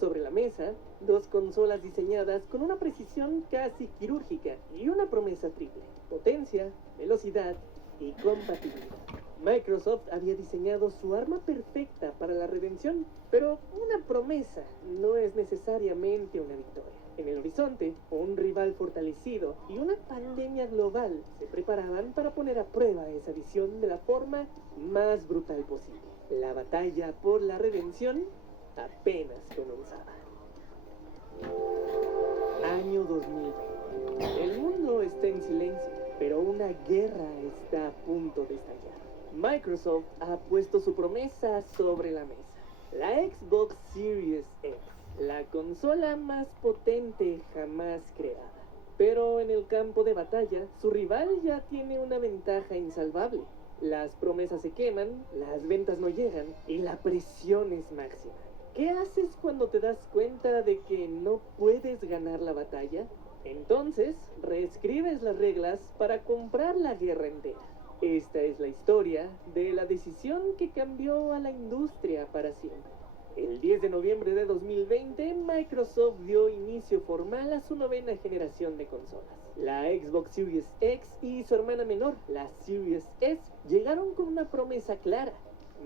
Sobre la mesa, dos consolas diseñadas con una precisión casi quirúrgica y una promesa triple: potencia, velocidad y compatibilidad. Microsoft había diseñado su arma perfecta para la redención, pero una promesa no es necesariamente una victoria. En el horizonte, un rival fortalecido y una pandemia global se preparaban para poner a prueba esa visión de la forma más brutal posible. La batalla por la redención apenas comenzaba. Año 2020. El mundo está en silencio, pero una guerra está a punto de estallar. Microsoft ha puesto su promesa sobre la mesa. La Xbox Series X, la consola más potente jamás creada. Pero en el campo de batalla, su rival ya tiene una ventaja insalvable. Las promesas se queman, las ventas no llegan y la presión es máxima. ¿Qué haces cuando te das cuenta de que no puedes ganar la batalla? Entonces, reescribes las reglas para comprar la guerra entera. Esta es la historia de la decisión que cambió a la industria para siempre. El 10 de noviembre de 2020, Microsoft dio inicio formal a su 9ª generación de consolas. La Xbox Series X y su hermana menor, la Series S, llegaron con una promesa clara: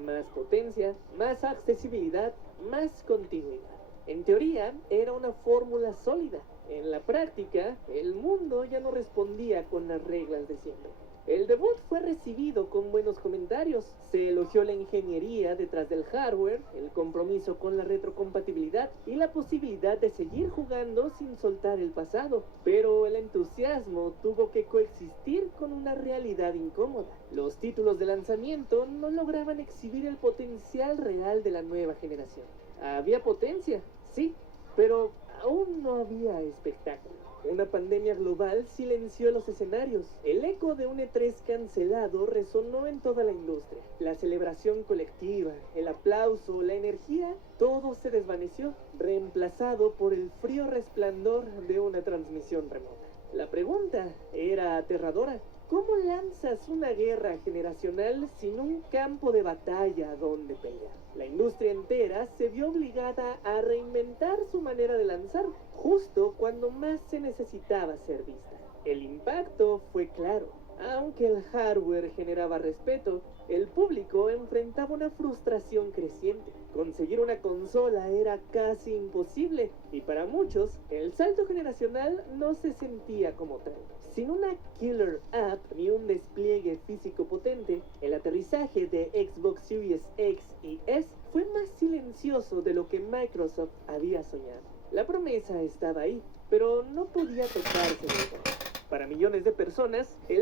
más potencia, más accesibilidad, más continuidad. En teoría, era una fórmula sólida. En la práctica, el mundo ya no respondía con las reglas de siempre. El debut fue recibido con buenos comentarios. Se elogió la ingeniería detrás del hardware, el compromiso con la retrocompatibilidad y la posibilidad de seguir jugando sin soltar el pasado. Pero el entusiasmo tuvo que coexistir con una realidad incómoda. Los títulos de lanzamiento no lograban exhibir el potencial real de la nueva generación. Había potencia, sí, pero aún no había espectáculo. Una pandemia global silenció los escenarios. El eco de un E3 cancelado resonó en toda la industria. La celebración colectiva, el aplauso, la energía, todo se desvaneció, reemplazado por el frío resplandor de una transmisión remota. La pregunta era aterradora. ¿Cómo lanzas una guerra generacional sin un campo de batalla donde pelear? La industria entera se vio obligada a reinventar su manera de lanzar, justo cuando más se necesitaba ser vista. El impacto fue claro. Aunque el hardware generaba respeto, el público enfrentaba una frustración creciente. Conseguir una consola era casi imposible y para muchos el salto generacional no se sentía como tal. Sin una killer app ni un despliegue físico potente, el aterrizaje de Xbox Series X y S fue más silencioso de lo que Microsoft había soñado. La promesa estaba ahí, pero no podía tocarse de verdad. Para millones de personas, el